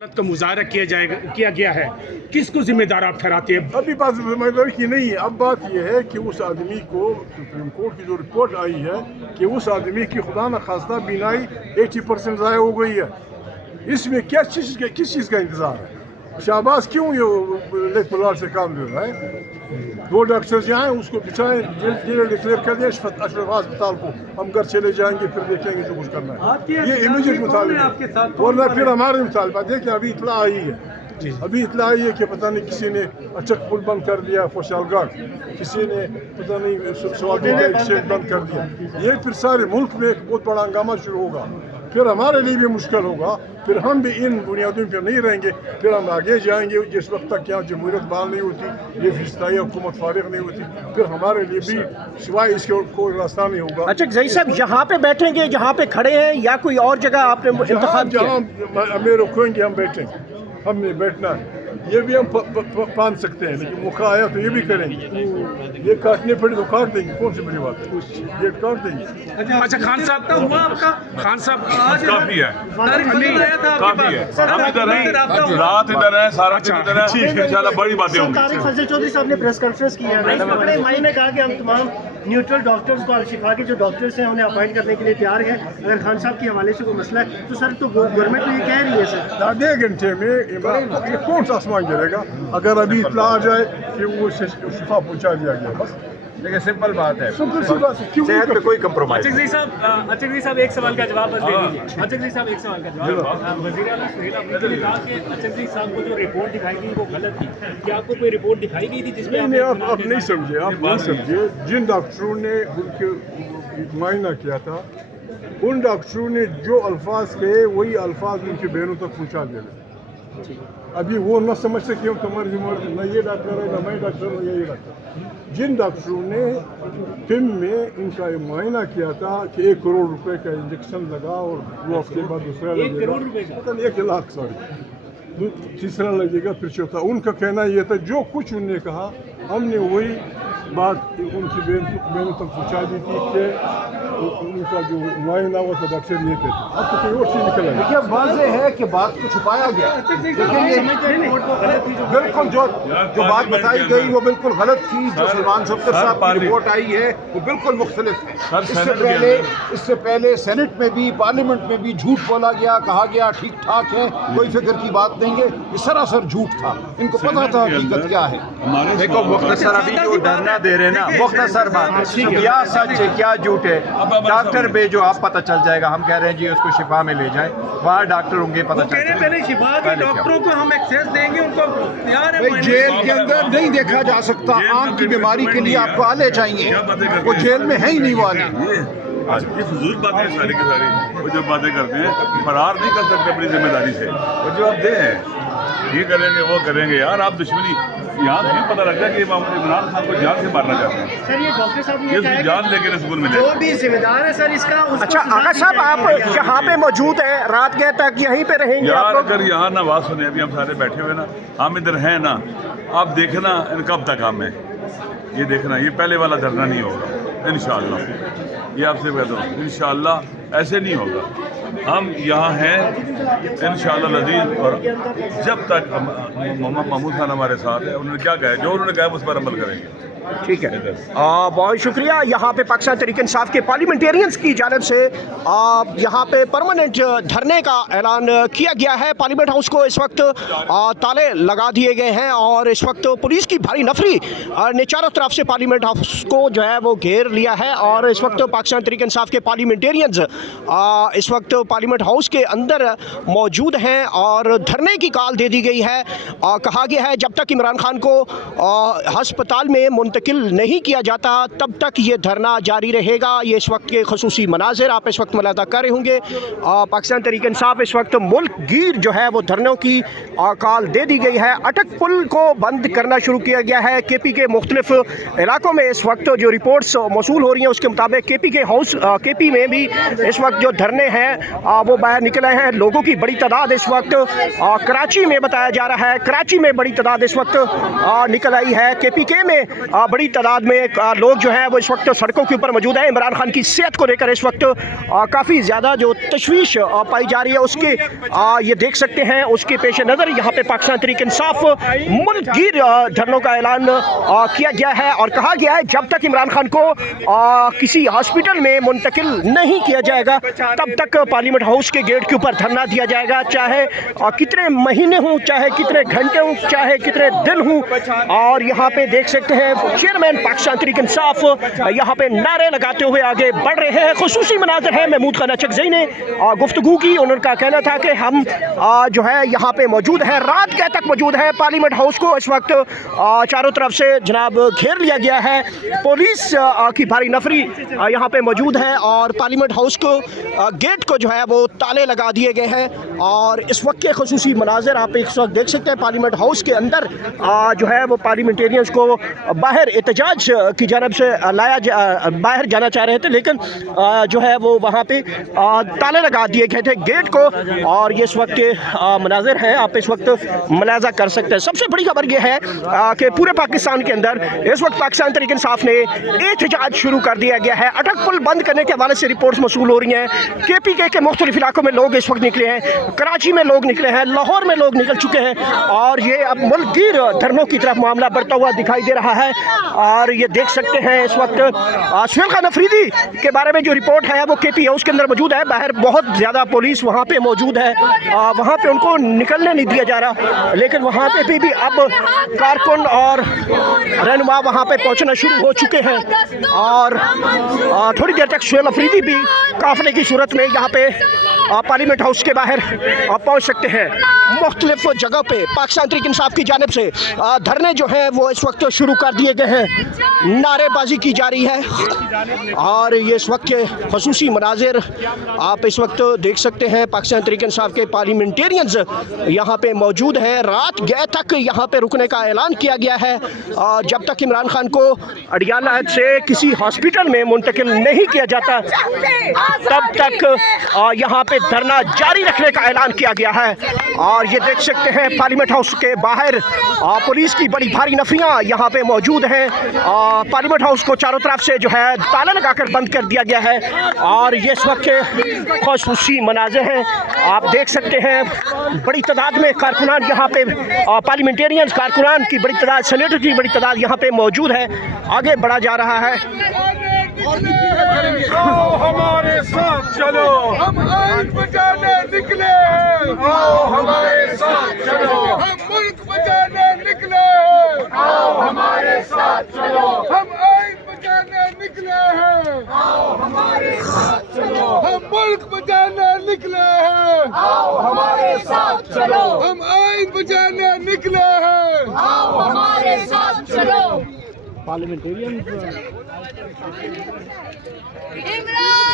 का मुजाहरा किया गया है, किसको जिम्मेदार आप ठहराते हैं? अभी बात जिम्मेदारी की नहीं है। अब बात यह है कि उस आदमी को सुप्रीम कोर्ट की जो रिपोर्ट आई है कि उस आदमी की खुदा न खास्ता बीनाई 80% ज़ाया हो गई है। इसमें क्या किस चीज़ का इंतज़ार है? शाहबाज क्यों ये लेक पुलार से काम ले रहा है? 2 डॉक्टर जाएँ, उसको बिछाएं, जेल डिक्लेयर कर दें अशरफ अस्पताल को, हम घर चले जाएंगे, फिर देखेंगे जो कुछ करना है। ये इमीडिएट मुतालबा, वरना फिर हमारे मुतालबा देखिए। अभी इतला आई है, अभी इतला आई है कि पता नहीं किसी ने अचक पुल बंद कर दिया फोशालगढ़, किसी ने पता नहीं सवादी का एक्सचेंज बंद कर दिया। ये फिर सारे मुल्क में एक बहुत बड़ा हंगामा शुरू होगा, फिर हमारे लिए भी मुश्किल होगा, फिर हम भी इन बुनियादों पर नहीं रहेंगे, फिर हम आगे जाएंगे। जिस वक्त तक यहाँ जमहूरियत बहाल नहीं होती, ये फिस्ताई हुकूमत फारिग नहीं होती, फिर हमारे लिए भी सिवाय इसके कोई रास्ता नहीं होगा। अच्छा जही साहब, यहाँ पे बैठेंगे जहाँ पे खड़े हैं या कोई और जगह आपने इंतखाब किया? जहाँ हमें रोकेंगे हम बैठेंगे, हमने बैठना है। ये भी हम पान सकते हैं, लेकिन मौका आया तो ये भी करेंगे। ये काटने पड़े तो काट देंगे, कौन सी बड़ी बात है, ये काट देंगे। अच्छा खान साहब, खान साहब काफी है, काफी है। हम इधर हैं, रात इधर है, सारा दिन इधर है, इंशाल्लाह बड़ी बातें होंगी। तारिक फजल चौधरी साहब ने प्रेस कॉन्फ्रेंस की है, बड़े मायने ने कहा कि हम तमाम न्यूट्रल डॉक्टर्स को शिफा के जो डॉक्टर्स हैं उन्हें अपॉइंट करने के लिए तैयार हैं। अगर खान साहब के हवाले से कोई मसला है तो सर, तो गवर्नमेंट तो ये कह रही है सर। आधे घंटे में ये कौन सा आसमान गिरेगा अगर अभी इतला आ जाए कि वो शिफा पहुँचा दिया गया? बस लेकिन सिंपल बात है, सेहत पे कोई कंप्रोमाइज। अचकजी साहब एक सवाल का जवाब बस दे दीजिए। अचकजी साहब एक सवाल का जवाब। वज़ीर आला सुहेल अफरीदी ने कहा कि अचकजी साहब को जो रिपोर्ट दिखाई गई वो गलत थी। क्या आपको कोई रिपोर्ट दिखाई गई थी जिसमें नहीं, आप नहीं समझे, आप नहीं समझे। जिन डॉक्टरों ने उनके मुआयना किया था, उन डॉक्टरों ने जो अल्फाज कहे वही अल्फाज उनके बहनों तक पहुँचा देने। अभी वो न समझ सके हम तुम्हारी जिम्मेदारी, न ये डॉक्टर है, न मैं डॉक्टर हूँ, यही डॉक्टर। जिन डॉक्टरों ने टिम में इनका ये मुआयना किया था कि 1 करोड़ रुपए का इंजेक्शन लगा और 2 हफ्ते बाद दूसरा लगेगा, पता नहीं 1 लाख, सॉरी, तीसरा लगेगा, फिर चौथा। उनका कहना ये था, जो कुछ उन्होंने कहा हमने वही बात उनकी बहनों तक पहुँचा दी थी कि उनका जो मुआयना हुआ था डॉक्टर ये कहते। अब तो कोई और चीज़ निकल आई। देखिए वाज़ेह है कि बात को छुपाया गया। बिल्कुल जो बात बताई गई वो बिल्कुल गलत थी। जो सलमान सफ्तर साहब की रिपोर्ट आई है वो बिल्कुल मुख्तलिफ है। इससे पहले सेनेट में भी, पार्लियामेंट में भी झूठ बोला गया, कहा गया ठीक ठाक है, कोई फिक्र की बात नहीं है। ये सरासर झूठ था, इनको पता था हकीकत क्या है। देखो मुख्तसर अभी जो धरना दे रहे हैं ना, मुख्तसर बात है, क्या सच है क्या झूठ है, डॉक्टर पे जो आप पता चल जाएगा। हम कह रहे हैं जी उसको शिफा में ले जाएं, वहाँ डॉक्टर होंगे, पता चल जाएगा। पहले शिफा के डॉक्टरों को हम एक्सेस देंगे, उनको तैयार है। जेल के अंदर नहीं देखा जा सकता, आंख की बीमारी के लिए आपको आले चाहिए, वो जेल में है ही नहीं वो आले। ये फजूल बातें सारी की सारी, वो जो बातें करते हैं फरार नहीं कर सकते अपनी जिम्मेदारी से। वो जो आप दे हैं ये करेंगे वो करेंगे, यार आप दुश्मनी यहाँ नहीं पता लगता है कि इमरान खान को जान से मारना चाहते हैं। सर ये डॉक्टर साहब ने ये जान लेके स्कूल में जो भी जिम्मेदार है सर इसका, अच्छा आगा साहब, आप यहाँ पे मौजूद हैं, रात गए तक यहीं पे रहेंगे यार? आप लोग? अगर यहाँ ना बात सुने, अभी हम सारे बैठे हुए ना, हम इधर हैं ना, आप देखना कब तक हम हैं, ये देखना, ये पहले वाला धरना नहीं होगा इंशाअल्लाह। ये आपसे कहता हूँ इंशाअल्लाह ऐसे नहीं होगा। हम यहाँ हैं इंशाअल्लाह लजीज, और जब तक मोहम्मद महमूद खान हमारे साथ है, उन्होंने क्या कहा, जो उन्होंने कहा उस पर अमल करेंगे। ठीक है, बहुत शुक्रिया। यहाँ पे पाकिस्तान तहरीक इंसाफ के पार्लियामेंटेरियंस की जानिब से यहाँ पे परमानेंट धरने का ऐलान किया गया है। पार्लियामेंट हाउस को इस वक्त ताले लगा दिए गए हैं और इस वक्त पुलिस की भारी नफरी ने चारों तरफ से पार्लियामेंट हाउस को जो है वो घेर लिया है। और इस वक्त पाकिस्तान तहरीक इंसाफ के पार्लियामेंटेरियंस इस वक्त पार्लियामेंट हाउस के अंदर मौजूद हैं और धरने की कॉल दे दी गई है। कहा गया है जब तक इमरान खान को हस्पताल में मुंतकिल नहीं किया जाता तब तक ये धरना जारी रहेगा। ये इस वक्त के खसूसी मनाजिर आप इस वक्त मुलादा कर रहे होंगे। पाकिस्तान तहरीक इंसाफ इस वक्त मुल्क गिर जो है वो धरनों की कॉल दे दी गई है। अटक पुल को बंद करना शुरू किया गया है। KP के मुख्तलिफ इलाकों में इस वक्त जो रिपोर्ट्स मौसूल हो रही हैं उसके मुताबिक KP में भी इस वक्त जो धरने हैं वो बाहर निकल आए हैं। लोगों की बड़ी तादाद इस वक्त कराची में बताया जा रहा है, कराची में बड़ी तादाद इस वक्त निकल आई है। KPK में बड़ी तादाद में लोग जो हैं वो इस वक्त सड़कों के ऊपर मौजूद हैं। इमरान खान की सेहत को लेकर इस वक्त काफ़ी ज़्यादा जो तशवीश पाई जा रही है, उसके ये देख सकते हैं उसके पेश नज़र यहाँ पे पाकिस्तान तहरीक इंसाफ मुल्कगीर धरनों का ऐलान किया गया है और कहा गया है जब तक इमरान खान को किसी हॉस्पिटल में मुंतकिल नहीं किया जाएगा तब तक पार्लियामेंट हाउस के गेट के ऊपर धरना दिया जाएगा, चाहे कितने महीने हों, चाहे कितने घंटे हों, चाहे कितने दिन हों। और यहाँ पे देख सकते हैं चेयरमैन पाकिस्तान तहरीक इंसाफ यहाँ पे नारे लगाते हुए आगे बढ़ रहे हैं। खुसूसी मनाजर है, महमूद खान अचकज़ई ने गुफ्तगू की, उनका कहना था कि हम जो है यहाँ पे मौजूद है, रात के तक मौजूद है। पार्लियामेंट हाउस को इस वक्त चारों तरफ से जनाब घेर लिया गया है, पुलिस की भारी नफरी यहाँ पे मौजूद है और पार्लियामेंट हाउस को गेट को जो है वो ताले लगा दिए गए हैं। और इस वक्त के खुसूसी मनाजिर आप इस वक्त देख सकते हैं। पार्लियामेंट हाउस के अंदर जो है वो पार्लियामेंटेरियंस को बाहर एहतजाज की जानब से बाहर जाना चाह रहे थे, लेकिन जो है वो वहाँ पे ताले लगा दिए गए थे गेट को। और ये इस वक्त के मनाजिर हैं, आप इस वक्त मुलाजा कर सकते हैं। सबसे बड़ी खबर यह है कि पूरे पाकिस्तान के अंदर इस वक्त पाकिस्तान तहरीक इंसाफ ने एहतजाज शुरू कर दिया गया है। अटक पुल बंद करने के हवाले से रिपोर्ट्स मौसूल हो रही हैं। KPK के मुख्तलिफ इलाकों में लोग इस वक्त निकले हैं, कराची में लोग निकले हैं, लाहौर में लोग निकल चुके हैं और ये अब मुल्कगीर धरनों की तरफ मामला बढ़ता हुआ दिखाई दे रहा है। और ये देख सकते हैं इस वक्त सुहेल खान अफरीदी के बारे में जो रिपोर्ट है वो KP हाउस के अंदर मौजूद है। बाहर बहुत ज़्यादा पुलिस वहाँ पे मौजूद है, वहाँ पे उनको निकलने नहीं दिया जा रहा, लेकिन वहाँ पे भी अब कारकुन और रहनुमा वहाँ पे पहुँचना शुरू हो चुके हैं। और थोड़ी देर तक सुहेल अफरीदी भी काफिले की सूरत में यहाँ पे पार्लियामेंट हाउस के बाहर पहुँच सकते हैं। मुख्तलिफ जगह पे पाकिस्तान तहरीक इंसाफ की जानिब से धरने जो हैं वो इस वक्त शुरू कर दिए गए हैं, नारेबाजी की जा रही है। और ये इस वक्त के खसूसी मनाजिर आप इस वक्त देख सकते हैं। पाकिस्तान तहरीक इंसाफ के पार्लियामेंटेरियंस यहाँ पे मौजूद हैं। रात गए तक यहाँ पे रुकने का ऐलान किया गया है और जब तक इमरान खान को अडियाला से किसी हॉस्पिटल में मुंतकिल नहीं किया जाता तब तक यहाँ पे धरना जारी रखने का ऐलान किया गया है। और ये देख सकते हैं पार्लियामेंट हाउस के बाहर पुलिस की बड़ी भारी नफरियाँ यहाँ पे मौजूद हैं। पार्लियामेंट हाउस को चारों तरफ से जो है ताला लगाकर बंद कर दिया गया है और ये इस वक्त के खुसूसी मनाज़िर हैं। आप देख सकते हैं बड़ी तादाद में कारकुनान यहाँ पे पार्लियामेंटेरियंस कारकुनान की बड़ी तादाद, सेनेटर की बड़ी तादाद यहाँ पे मौजूद है। आगे बढ़ा जा रहा है। आओ हमारे साथ चलो, हम आइन बचाने निकले हैं। आओ हमारे साथ चलो, हम मुल्क बचाने निकले हैं। आओ हमारे साथ चलो, हम आइन बचाने निकले हैं। आओ हमारे साथ चलो, हम मुल्क बचाने निकले हैं। आओ हमारे साथ चलो, हम आइन बचाने निकले हैं। आओ हमारे साथ चलो। पार्लियामेंटेरियन